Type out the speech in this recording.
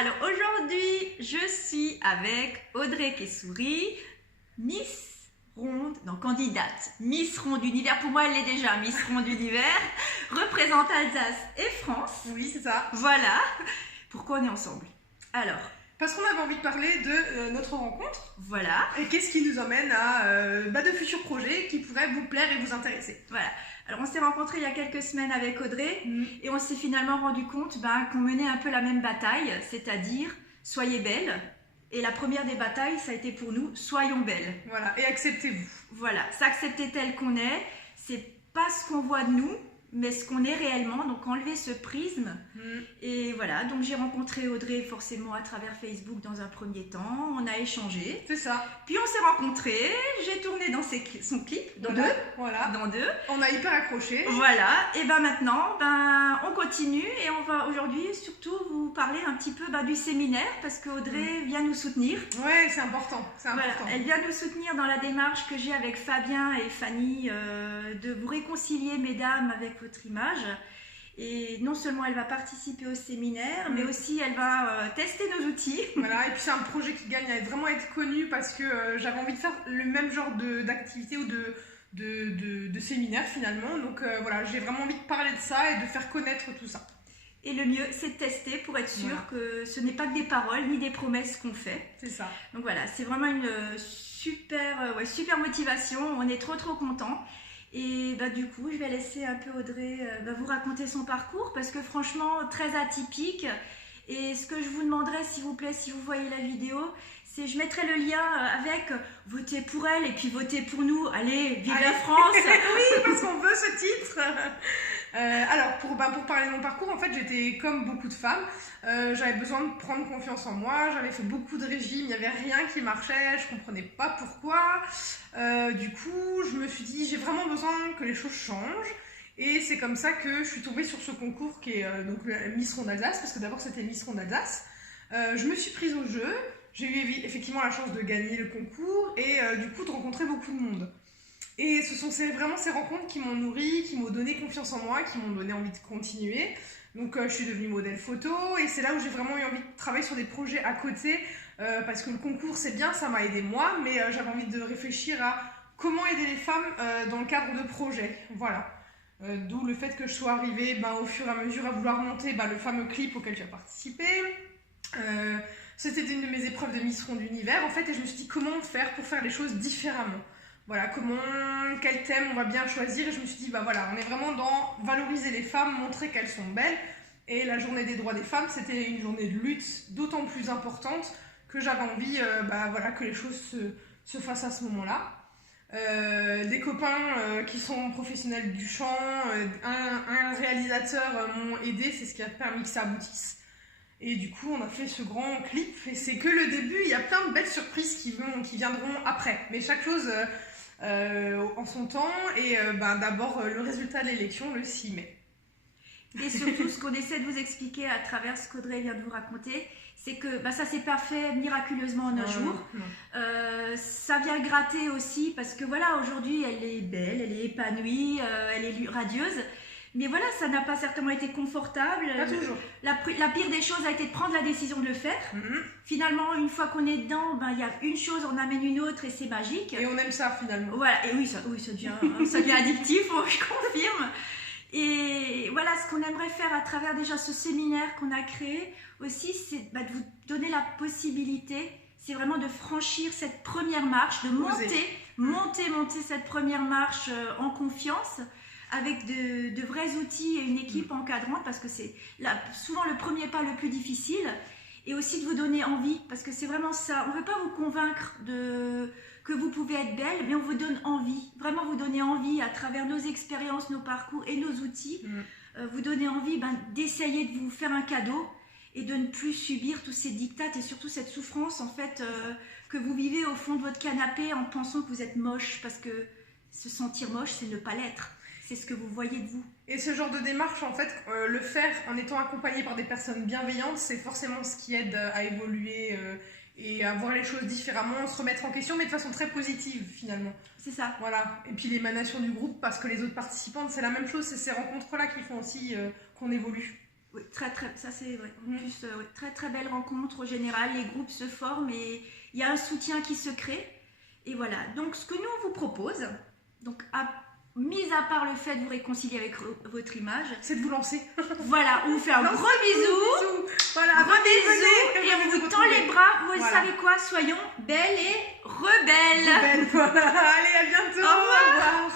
Alors aujourd'hui, je suis avec Audrey Kessoury, Miss Ronde, non candidate, Miss Ronde Univers. Pour moi, elle l'est déjà, Miss Ronde Univers, représente Alsace et France. Oui, c'est ça. Voilà. Pourquoi on est ensemble? Alors, parce qu'on avait envie de parler de notre rencontre. Voilà. Et qu'est-ce qui nous emmène à de futurs projets qui pourraient vous plaire et vous intéresser. Voilà. Alors on s'est rencontrés il y a quelques semaines avec Audrey et on s'est finalement rendu compte qu'on menait un peu la même bataille, c'est-à-dire soyez belle. Et la première des batailles, ça a été pour nous, soyons belles. Voilà, et acceptez-vous. Voilà, s'accepter tel qu'on est, c'est pas ce qu'on voit de nous, mais ce qu'on est réellement, donc enlever ce prisme. Et voilà, donc j'ai rencontré Audrey forcément à travers Facebook dans un premier temps, on a échangé. C'est ça. Puis on s'est rencontrés, j'ai tourné dans son clip, dans deux. Voilà. Dans deux. On a hyper accroché. Voilà, et maintenant, on continue et on va aujourd'hui surtout vous parler un petit peu du séminaire parce qu'Audrey vient nous soutenir. Ouais, c'est important, c'est important. Voilà, elle vient nous soutenir dans la démarche que j'ai avec Fabien et Fanny de vous réconcilier, mesdames, avec votre image. Et non seulement elle va participer au séminaire, mais aussi elle va tester nos outils. Voilà, et puis c'est un projet qui gagne à vraiment être connu parce que j'avais envie de faire le même genre d'activité ou de séminaire finalement. Donc voilà, j'ai vraiment envie de parler de ça et de faire connaître tout ça. Et le mieux, c'est de tester pour être sûr que ce n'est pas que des paroles ni des promesses qu'on fait. C'est ça. Donc voilà, c'est vraiment une super motivation. On est trop contents. Et du coup, je vais laisser un peu Audrey vous raconter son parcours parce que franchement, très atypique. Et ce que je vous demanderais, s'il vous plaît, si vous voyez la vidéo, c'est je mettrai le lien avec votez pour elle et puis votez pour nous. Allez, vive la France. Oui, parce qu'on veut ce titre. Alors, pour parler de mon parcours, en fait, j'étais comme beaucoup de femmes. J'avais besoin de prendre confiance en moi. J'avais fait beaucoup de régimes, il n'y avait rien qui marchait. Je ne comprenais pas pourquoi. Du coup, je me suis dit, j'ai vraiment besoin que les choses changent. Et c'est comme ça que je suis tombée sur ce concours qui est donc Miss Ronde Alsace, parce que d'abord c'était Miss Ronde Alsace. Je me suis prise au jeu. J'ai eu effectivement la chance de gagner le concours et du coup de rencontrer beaucoup de monde. Et ce sont vraiment ces rencontres qui m'ont nourrie, qui m'ont donné confiance en moi, qui m'ont donné envie de continuer. Donc je suis devenue modèle photo et c'est là où j'ai vraiment eu envie de travailler sur des projets à côté parce que le concours c'est bien, ça m'a aidé moi, mais j'avais envie de réfléchir à comment aider les femmes dans le cadre de projets. Voilà. D'où le fait que je sois arrivée au fur et à mesure à vouloir monter le fameux clip auquel j'ai participé. C'était une de mes épreuves de Miss Ronde Univers en fait et je me suis dit comment faire pour faire les choses différemment. Voilà, quel thème on va bien choisir et je me suis dit voilà, on est vraiment dans valoriser les femmes, montrer qu'elles sont belles et la journée des droits des femmes c'était une journée de lutte d'autant plus importante que j'avais envie que les choses se fassent à ce moment-là. Des copains qui sont professionnels du chant, un réalisateur m'ont aidé, c'est ce qui a permis que ça aboutisse. Et du coup, on a fait ce grand clip et c'est que le début, il y a plein de belles surprises qui viendront après. Mais chaque chose en son temps et d'abord le résultat de l'élection le 6 mai. Et surtout, ce qu'on essaie de vous expliquer à travers ce qu'Audrey vient de vous raconter, c'est que ça s'est pas fait miraculeusement en un jour. Ça vient gratter aussi parce que voilà, aujourd'hui, elle est belle, elle est épanouie, elle est radieuse. Mais voilà, ça n'a pas certainement été confortable. Pas toujours. La pire des choses a été de prendre la décision de le faire. Finalement, une fois qu'on est dedans, il y a une chose, on amène une autre et c'est magique. Et on aime ça finalement. Voilà, et ça devient addictif, je confirme. Et voilà, ce qu'on aimerait faire à travers déjà ce séminaire qu'on a créé aussi, c'est de vous donner la possibilité, c'est vraiment de franchir cette première marche, de monter cette première marche en confiance, avec de vrais outils et une équipe encadrante, parce que c'est souvent le premier pas le plus difficile, et aussi de vous donner envie, parce que c'est vraiment ça, on ne veut pas vous convaincre que vous pouvez être belle, mais on vous donne envie, vraiment vous donner envie à travers nos expériences, nos parcours et nos outils, vous donner envie d'essayer de vous faire un cadeau et de ne plus subir tous ces dictats et surtout cette souffrance en fait que vous vivez au fond de votre canapé en pensant que vous êtes moche, parce que se sentir moche, c'est ne pas l'être. C'est ce que vous voyez de vous. Et ce genre de démarche, en fait, le faire en étant accompagné par des personnes bienveillantes, c'est forcément ce qui aide à évoluer et à voir les choses différemment, se remettre en question, mais de façon très positive, finalement. C'est ça. Voilà. Et puis l'émanation du groupe, parce que les autres participantes, c'est la même chose, c'est ces rencontres-là qui font aussi qu'on évolue. Oui, ça c'est vrai. En plus, oui, très belle rencontre au général. Les groupes se forment et il y a un soutien qui se crée. Et voilà. Donc, ce que nous on vous propose, donc mis à part le fait de vous réconcilier avec votre image, c'est de vous lancer. Voilà, on vous fait un gros bisou. Voilà, gros bisou et on vous tend les bras. Vous savez quoi? Soyons belles et rebelles. Voilà. Allez, à bientôt. Au revoir.